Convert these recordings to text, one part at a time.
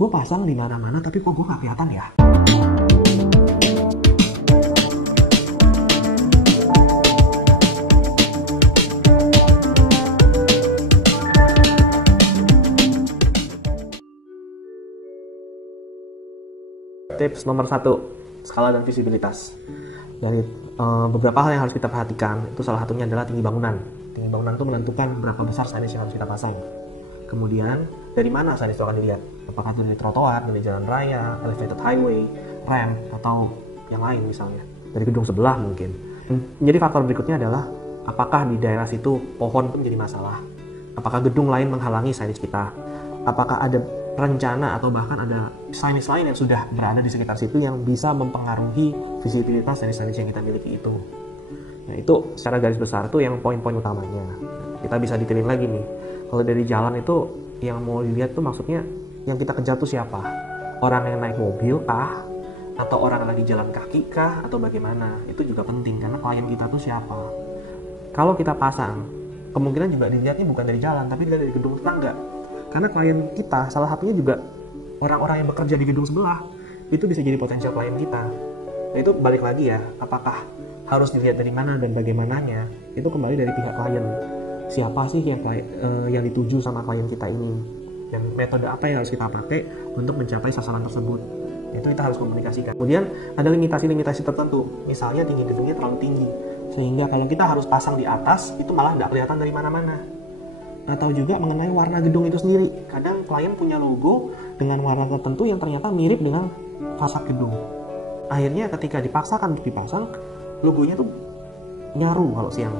gue pasang di mana-mana tapi kok gue nggak kelihatan ya? Tips nomor 1, skala dan visibilitas. Dari beberapa hal yang harus kita perhatikan, itu salah satunya adalah tinggi bangunan. Tinggi bangunan itu menentukan berapa besar signage yang harus kita pasang. Kemudian, dari mana signage itu akan dilihat? Apakah itu dari trotoar, dari jalan raya, elevated highway, ramp, atau yang lain misalnya. Dari gedung sebelah mungkin. Jadi faktor berikutnya adalah, apakah di daerah situ pohon itu menjadi masalah? Apakah gedung lain menghalangi signage kita? Apakah ada rencana atau bahkan ada signage lain yang sudah berada di sekitar situ yang bisa mempengaruhi visibilitas dari signage yang kita miliki itu. Nah, itu secara garis besar itu yang poin-poin utamanya. Kita bisa detailin lagi nih. Kalau dari jalan itu yang mau dilihat tuh maksudnya yang kita kejar tuh siapa? Orang yang naik mobil kah? Atau orang yang lagi jalan kaki kah? Atau bagaimana? Itu juga penting karena klien kita tuh siapa. Kalau kita pasang, kemungkinan juga dilihatnya bukan dari jalan tapi dari gedung tetangga. Karena klien kita, salah satunya juga orang-orang yang bekerja di gedung sebelah, itu bisa jadi potensial klien kita. Nah itu balik lagi ya, apakah harus dilihat dari mana dan bagaimananya, itu kembali dari pihak klien. Siapa sih yang dituju sama klien kita ini? Dan metode apa yang harus kita pakai untuk mencapai sasaran tersebut? Itu kita harus komunikasikan. Kemudian ada limitasi-limitasi tertentu, misalnya tinggi gedungnya terlalu tinggi, sehingga kalau kita harus pasang di atas, itu malah nggak kelihatan dari mana-mana. Atau juga mengenai warna gedung itu sendiri. Kadang klien punya logo dengan warna tertentu yang ternyata mirip dengan fasad gedung. Akhirnya ketika dipaksakan untuk dipasang, logonya tuh nyaru kalau siang.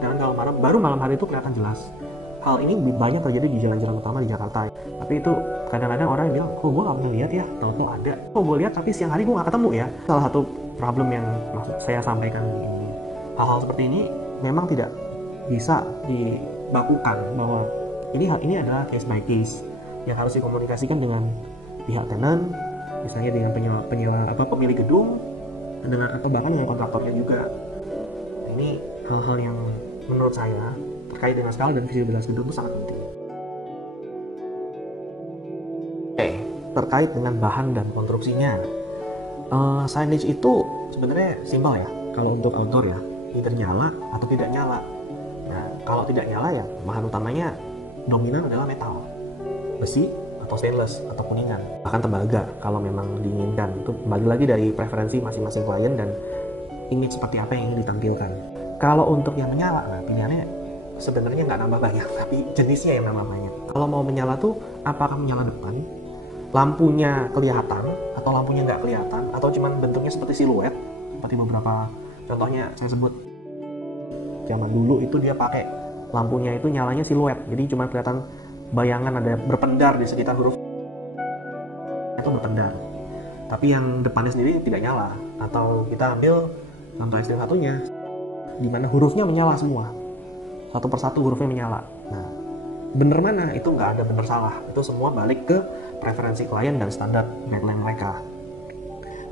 Dan kalau baru malam hari itu kelihatan jelas. Hal ini banyak terjadi di jalan-jalan utama di Jakarta. Tapi itu kadang-kadang orang yang bilang, kok gue gak pernah lihat ya, tahu-tahu ada. Kok gue lihat tapi siang hari gue gak ketemu ya. Salah satu problem yang maksud saya sampaikan ini. Hal-hal seperti ini memang tidak bisa dibakukan bahwa ini adalah case by case yang harus dikomunikasikan dengan pihak tenant, misalnya dengan pemilik gedung, atau bahkan dengan kontraktornya juga. Ini hal-hal yang menurut saya terkait dengan skala dan visibilitas gedung itu sangat penting. Oke, terkait dengan bahan dan konstruksinya, signage itu sebenarnya simpel ya. Kalau untuk outdoor ya, either nyala atau tidak nyala. Nah, kalau tidak nyala ya bahan utamanya dominan adalah metal, besi atau stainless atau kuningan, bahkan tembaga kalau memang diinginkan. Itu kembali lagi dari preferensi masing-masing klien dan image seperti apa yang ingin ditampilkan. Kalau untuk yang menyala, nah pilihannya sebenarnya nggak nambah banyak, tapi jenisnya yang nambah banyak. Kalau mau menyala tuh apakah menyala depan, lampunya kelihatan atau lampunya nggak kelihatan, atau cuman bentuknya seperti siluet, seperti beberapa contohnya saya sebut. Zaman dulu itu dia pakai lampunya itu nyalanya siluet, jadi cuma kelihatan bayangan ada berpendar di sekitar huruf itu berpendar, tapi yang depannya sendiri tidak nyala. Atau kita ambil contoh ekstrim satunya, di mana hurufnya menyala semua, satu persatu hurufnya menyala. Nah, bener mana? Itu nggak ada bener salah, itu semua balik ke preferensi klien dan standar guideline mereka.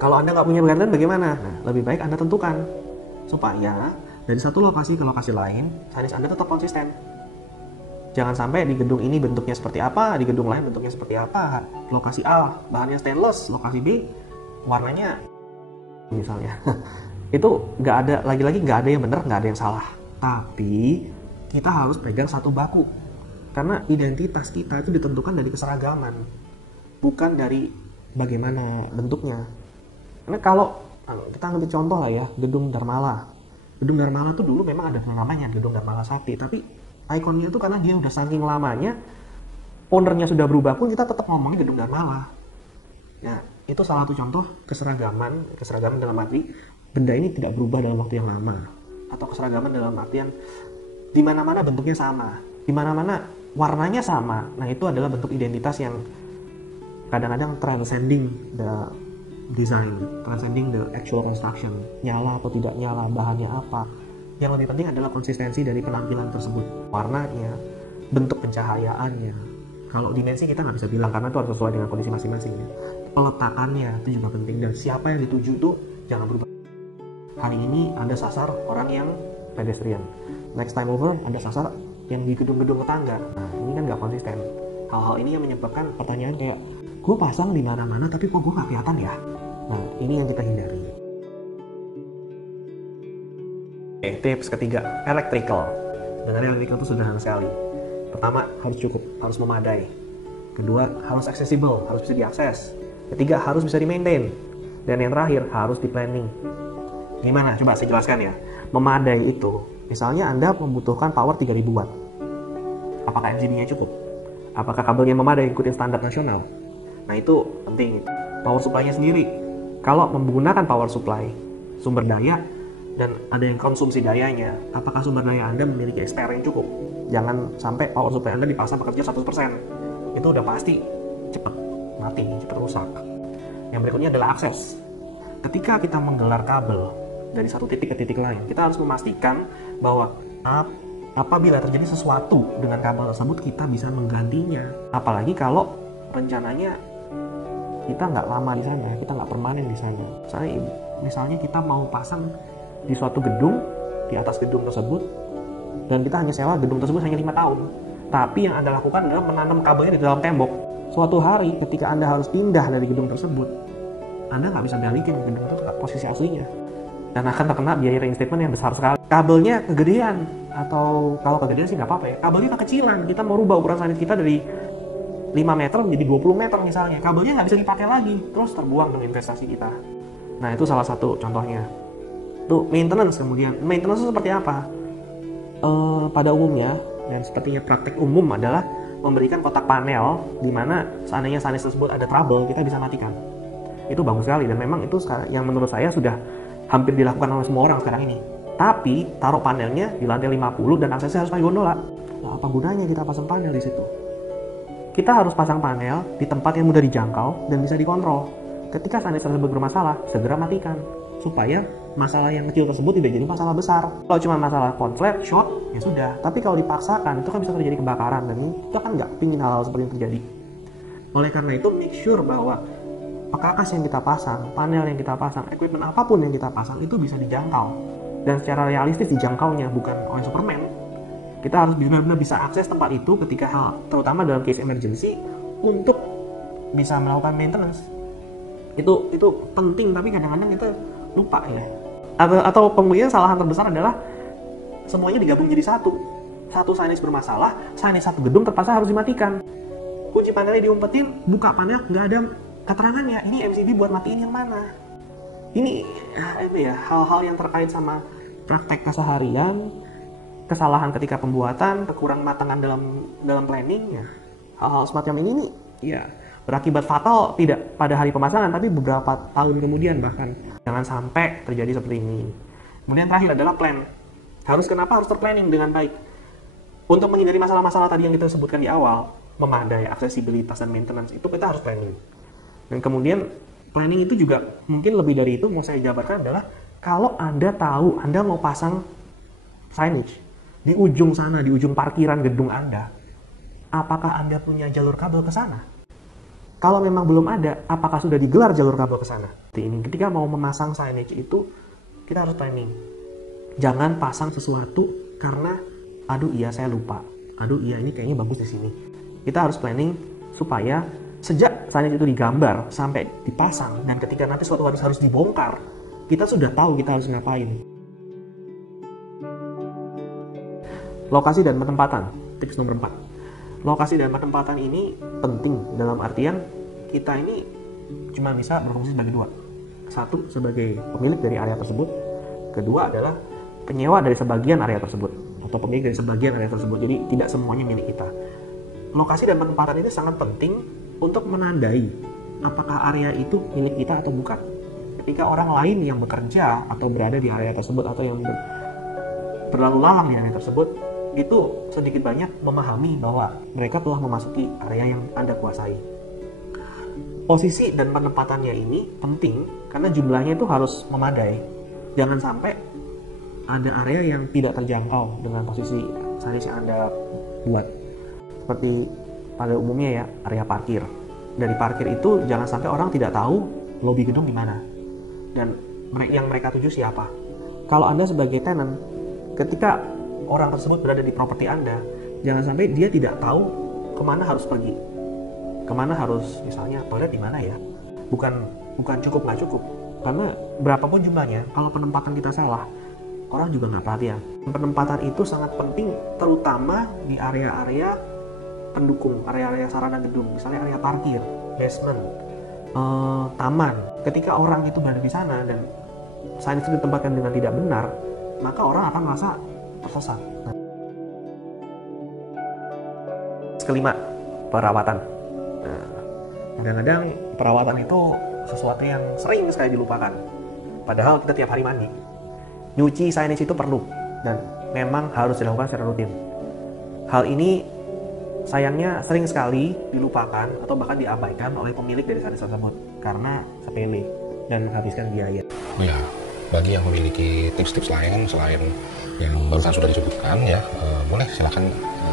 Kalau Anda nggak punya guideline bagaimana? Nah, lebih baik Anda tentukan supaya dari satu lokasi ke lokasi lain, signage Anda tetap konsisten. Jangan sampai di gedung ini bentuknya seperti apa, di gedung lain bentuknya seperti apa. Lokasi A, bahannya stainless, lokasi B, warnanya misalnya. Itu nggak ada, lagi-lagi nggak ada yang benar, nggak ada yang salah. Tapi kita harus pegang satu baku. Karena identitas kita itu ditentukan dari keseragaman, bukan dari bagaimana bentuknya. Karena kalau kita ambil contoh lah ya, gedung Dharmala. Gedung Dharmala tuh dulu memang ada namanya Gedung Dharmala Sakti, tapi ikonnya itu karena dia udah saking lamanya, ownernya sudah berubah pun kita tetap ngomongnya Gedung Dharmala. Nah, itu salah satu contoh keseragaman dalam arti benda ini tidak berubah dalam waktu yang lama, atau keseragaman dalam artian di mana-mana bentuknya sama, di mana-mana warnanya sama. Nah, itu adalah bentuk identitas yang kadang-kadang transcending the design, transcending the actual construction. Nyala atau tidak nyala, bahannya apa. Yang lebih penting adalah konsistensi dari penampilan tersebut, warnanya, bentuk pencahayaannya. Kalau dimensi kita nggak bisa bilang karena itu harus sesuai dengan kondisi masing-masing ya. Peletakannya itu juga penting, dan siapa yang dituju itu jangan berubah. Hari ini Anda sasar orang yang pedestrian, next time over Anda sasar yang di gedung-gedung tetangga. Nah, ini kan nggak konsisten. Hal-hal ini yang menyebabkan pertanyaan kayak, gue pasang di mana-mana tapi kok gue nggak kelihatan ya. Nah, ini yang kita hindari. Oke, tips ketiga, electrical. Sebenarnya electrical itu sederhana sekali. Pertama, harus cukup, harus memadai. Kedua, harus accessible, harus bisa diakses. Ketiga, harus bisa di-maintain. Dan yang terakhir, harus di-planning. Gimana? Coba saya jelaskan ya. Memadai itu, misalnya Anda membutuhkan power 3000 watt. Apakah MCB-nya cukup? Apakah kabelnya memadai ikutin standar nasional? Nah, itu penting. Power supply-nya sendiri. Kalau menggunakan power supply, sumber daya, dan ada yang konsumsi dayanya, apakah sumber daya Anda memiliki SPR yang cukup? Jangan sampai power supply Anda dipasang bekerja 100%. Itu udah pasti cepat mati, cepat rusak. Yang berikutnya adalah akses. Ketika kita menggelar kabel dari satu titik ke titik lain, kita harus memastikan bahwa apabila terjadi sesuatu dengan kabel tersebut, kita bisa menggantinya. Apalagi kalau rencananya kita nggak lama di sana, kita nggak permanen di sana. Misalnya kita mau pasang di suatu gedung, di atas gedung tersebut, dan kita hanya sewa gedung tersebut hanya 5 tahun. Tapi yang Anda lakukan adalah menanam kabelnya di dalam tembok. Suatu hari ketika Anda harus pindah dari gedung tersebut, Anda nggak bisa balikin gedung itu ke posisi aslinya. Dan akan terkena biaya reinstatement yang besar sekali. Kabelnya kegedean, atau kalau kegedean sih nggak apa-apa ya. Kabelnya kekecilan, kita mau rubah ukuran sanit kita dari 5 meter menjadi 20 meter misalnya. Kabelnya nggak bisa dipakai lagi, terus terbuang dengan investasi kita. Nah, itu salah satu contohnya. Tuh, maintenance kemudian. Maintenance itu seperti apa? Pada umumnya, dan sepertinya praktek umum adalah memberikan kotak panel di mana seandainya sanit tersebut ada trouble, kita bisa matikan. Itu bagus sekali, dan memang itu yang menurut saya sudah hampir dilakukan oleh semua orang sekarang ini. Tapi, taruh panelnya di lantai 50 dan aksesnya harus pakai gondola. Nah, apa gunanya kita pasang panel di situ? Kita harus pasang panel di tempat yang mudah dijangkau dan bisa dikontrol. Ketika sanit tersebut bermasalah, segera matikan. Supaya masalah yang kecil tersebut tidak jadi masalah besar. Kalau cuma masalah konslet, short, ya sudah. Tapi kalau dipaksakan, itu kan bisa terjadi kebakaran. Dan kita kan nggak pingin hal-hal seperti itu terjadi. Oleh karena itu, make sure bahwa perkakas yang kita pasang, panel yang kita pasang, equipment apapun yang kita pasang, itu bisa dijangkau. Dan secara realistis dijangkaunya, bukan oleh Superman. Kita harus benar-benar bisa akses tempat itu ketika terutama dalam case emergency, untuk bisa melakukan maintenance. Itu penting, tapi kadang-kadang kita lupa ya. Atau kemudian kesalahan terbesar adalah semuanya digabung jadi satu. Satu sinus bermasalah, sinus satu gedung terpaksa harus dimatikan. Kunci panelnya diumpetin, buka panel nggak ada keterangannya. Ini MCB buat matiin yang mana? Ini ya hal-hal yang terkait sama praktek keseharian, kesalahan ketika pembuatan, kekurang matangan dalam planning ya. Hal-hal semacam ini nih ya berakibat fatal tidak pada hari pemasangan, tapi beberapa tahun kemudian bahkan. Jangan sampai terjadi seperti ini. Kemudian terakhir adalah plan. Harus terplanning dengan baik. Untuk menghindari masalah-masalah tadi yang kita sebutkan di awal, memadai, aksesibilitas, dan maintenance, itu kita harus planning. Dan kemudian planning itu juga mungkin lebih dari itu mau saya jabarkan adalah kalau Anda tahu Anda mau pasang signage di ujung sana, di ujung parkiran gedung Anda, apakah Anda punya jalur kabel ke sana? Kalau memang belum ada, apakah sudah digelar jalur kabel ke sana? Ini ketika mau memasang signage itu, kita harus planning. Jangan pasang sesuatu karena, aduh iya saya lupa, aduh iya ini kayaknya bagus di sini. Kita harus planning supaya sejak signage itu digambar sampai dipasang, dan ketika nanti suatu harus dibongkar, kita sudah tahu kita harus ngapain. Lokasi dan penempatan, tips nomor 4. Lokasi dan penempatan ini penting dalam artian kita ini cuma bisa berfungsi sebagai dua. Satu, sebagai pemilik dari area tersebut. Kedua adalah penyewa dari sebagian area tersebut atau pemilik dari sebagian area tersebut. Jadi tidak semuanya milik kita. Lokasi dan penempatan ini sangat penting untuk menandai apakah area itu milik kita atau bukan. Ketika orang lain yang bekerja atau berada di area tersebut atau yang berlalu lalang di area tersebut, itu sedikit banyak memahami bahwa mereka telah memasuki area yang Anda kuasai. Posisi dan penempatannya ini penting karena jumlahnya itu harus memadai. Jangan sampai ada area yang tidak terjangkau dengan posisi signage yang Anda buat. Seperti pada umumnya ya, area parkir. Dari parkir itu jangan sampai orang tidak tahu lobi gedung di mana dan yang mereka tuju siapa. Kalau Anda sebagai tenant, ketika orang tersebut berada di properti Anda, jangan sampai dia tidak tahu kemana harus pergi. kemana harus, misalnya toilet di mana ya, bukan cukup nggak cukup, karena berapapun jumlahnya kalau penempatan kita salah orang juga nggak perhatian. Penempatan itu sangat penting, terutama di area-area pendukung, area-area sarana gedung, misalnya area parkir, basement, taman. Ketika orang itu berada di sana dan signage itu ditempatkan dengan tidak benar, maka orang akan merasa tersesat. Nah, kelima, perawatan. Nah, kadang-kadang perawatan itu sesuatu yang sering sekali dilupakan. Padahal kita tiap hari mandi. Nyuci signage itu perlu dan memang harus dilakukan secara rutin. Hal ini sayangnya sering sekali dilupakan atau bahkan diabaikan oleh pemilik dari signage tersebut karena sepele dan menghabiskan biaya. Oh ya, bagi yang memiliki tips-tips lain selain yang barusan sudah disebutkan ya, boleh silakan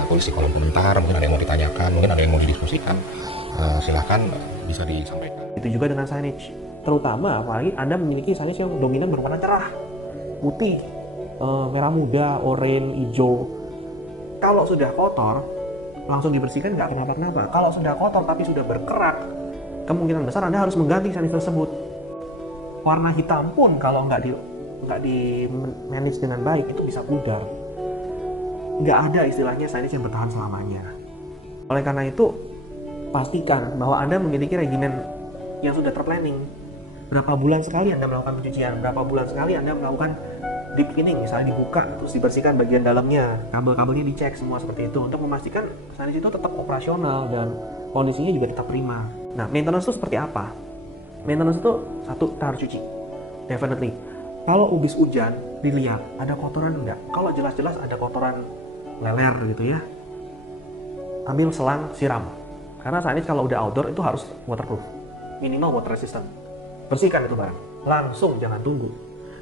tulis di kolom komentar. Mungkin ada yang mau ditanyakan, mungkin ada yang mau didiskusikan, silakan bisa disampaikan. Itu juga dengan signage, terutama apalagi Anda memiliki signage yang dominan berwarna cerah, putih, merah muda, oranye, hijau. Kalau sudah kotor, langsung dibersihkan nggak kenapa-kenapa. Kalau sudah kotor tapi sudah berkerak, kemungkinan besar Anda harus mengganti signage tersebut. Warna hitam pun kalau nggak di manage dengan baik itu bisa pudar. Nggak ada istilahnya signage yang bertahan selamanya. Oleh karena itu, pastikan bahwa Anda memiliki regimen yang sudah terplanning. Berapa bulan sekali Anda melakukan pencucian, berapa bulan sekali Anda melakukan deep cleaning, misalnya dibuka terus dibersihkan bagian dalamnya, kabel-kabelnya dicek semua seperti itu untuk memastikan signage itu tetap operasional dan kondisinya juga tetap prima. Nah, maintenance itu seperti apa? Maintenance itu satu, kita harus cuci, definitely. Kalau habis hujan dilihat ada kotoran enggak. Kalau jelas-jelas ada kotoran leler gitu ya, ambil selang siram. Karena signage kalau udah outdoor itu harus waterproof, minimal water resistant. Bersihkan itu barang, langsung, jangan tunggu.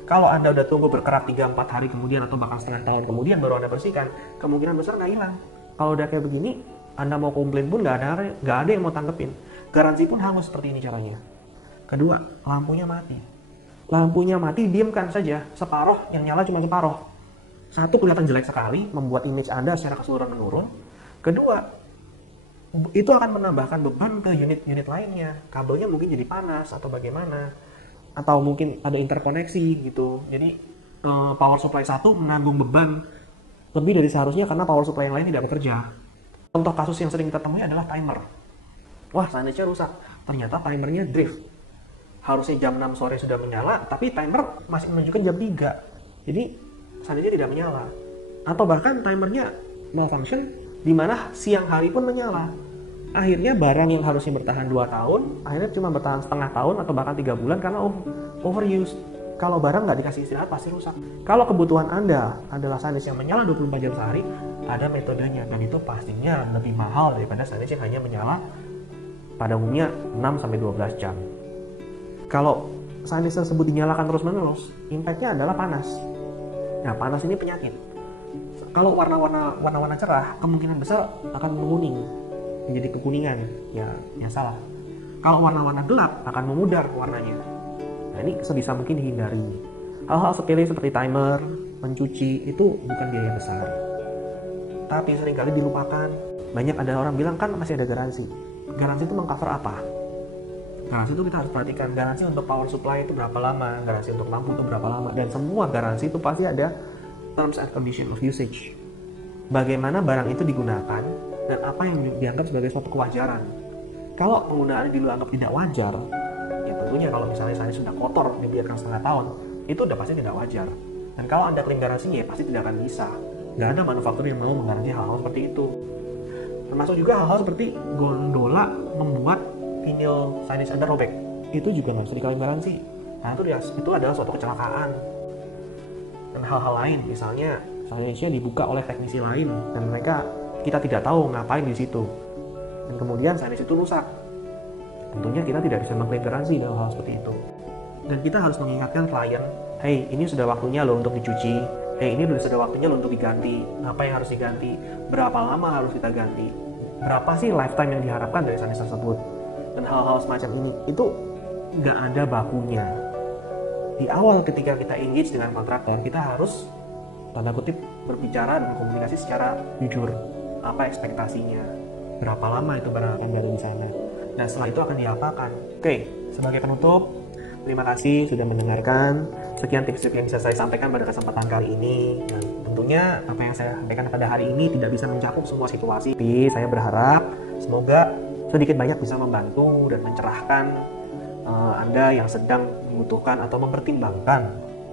Kalau Anda udah tunggu berkerak 3-4 hari kemudian atau bahkan setengah tahun kemudian baru Anda bersihkan, kemungkinan besar nggak hilang. Kalau udah kayak begini, Anda mau komplain pun nggak ada yang mau tanggepin. Garansi pun hangus seperti ini caranya. Kedua, lampunya mati. Lampunya mati, diamkan saja. Separuh, yang nyala cuma separuh. Satu, kelihatan jelek sekali, membuat image Anda secara keseluruhan menurun. Kedua, itu akan menambahkan beban ke unit-unit lainnya. Kabelnya mungkin jadi panas atau bagaimana. Atau mungkin ada interkoneksi gitu. Jadi power supply satu menanggung beban lebih dari seharusnya karena power supply yang lain tidak bekerja. Contoh kasus yang sering kita temui adalah timer. Wah, signage-nya rusak. Ternyata timernya drift. Harusnya jam 6 sore sudah menyala, tapi timer masih menunjukkan jam 3. Jadi signage-nya tidak menyala. Atau bahkan timernya malfunction di mana siang hari pun menyala. Akhirnya barang yang harusnya bertahan 2 tahun, akhirnya cuma bertahan setengah tahun atau bahkan 3 bulan karena overuse. Kalau barang nggak dikasih istirahat pasti rusak. Kalau kebutuhan Anda adalah signage yang menyala 24 jam sehari, ada metodenya dan itu pastinya lebih mahal daripada signage yang hanya menyala pada umumnya 6-12 jam. Kalau signage tersebut dinyalakan terus-menerus, impact-nya adalah panas. Nah, panas ini penyakit. Kalau warna-warna cerah, kemungkinan besar akan menguning, menjadi kekuningan. Ya salah. Kalau warna-warna gelap akan memudar warnanya. Nah, ini sebisa mungkin dihindari. Hal-hal sepele seperti timer, mencuci itu bukan biaya besar. Tapi seringkali dilupakan. Banyak ada orang bilang kan masih ada garansi. Garansi itu mengcover apa? Garansi itu kita harus perhatikan. Garansi untuk power supply itu berapa lama, garansi untuk lampu itu berapa lama, dan semua garansi itu pasti ada terms and condition of usage. Bagaimana barang itu digunakan dan apa yang dianggap sebagai suatu kewajaran. Kalau penggunaannya dianggap tidak wajar, ya tentunya kalau misalnya saya sudah kotor dibiarkan setengah tahun, itu udah pasti tidak wajar. Dan kalau Anda klaim garansinya, ya pasti tidak akan bisa. Nggak ada manufaktur yang mau menggaransi hal-hal seperti itu. Termasuk juga hal-hal seperti gondola membuat vinyl signage Anda robek, itu juga nggak bisa diklaim garansi. Nah, itu adalah suatu kecelakaan. Dan hal-hal lain, misalnya signage-nya dibuka oleh teknisi lain dan kita tidak tahu ngapain di situ, dan kemudian signage itu rusak. Tentunya kita tidak bisa mengklaim garansi dalam hal seperti itu. Dan kita harus mengingatkan klien, hey, ini sudah waktunya loh untuk dicuci, hey, ini sudah waktunya loh untuk diganti. Apa yang harus diganti? Berapa lama harus kita ganti? Berapa sih lifetime yang diharapkan dari signage tersebut? Dan hal-hal semacam ini itu nggak ada bakunya. Di awal ketika kita engage dengan kontraktor, kita harus tanda kutip berbicara dan komunikasi secara jujur. Apa ekspektasinya? Berapa lama itu barang akan berada di sana? dan setelah itu akan diapakan. Oke, sebagai penutup, terima kasih sudah mendengarkan. Sekian tips-tips yang bisa saya sampaikan pada kesempatan kali ini. Dan tentunya apa yang saya sampaikan pada hari ini tidak bisa mencakup semua situasi. Tapi saya berharap semoga sedikit banyak bisa membantu dan mencerahkan Anda yang sedang membutuhkan atau mempertimbangkan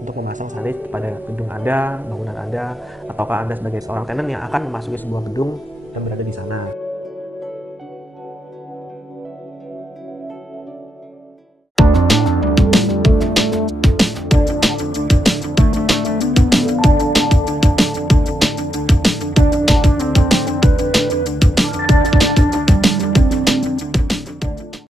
untuk memasang signage pada gedung Anda, bangunan Anda, ataukah Anda sebagai seorang tenant yang akan memasuki sebuah gedung dan berada di sana.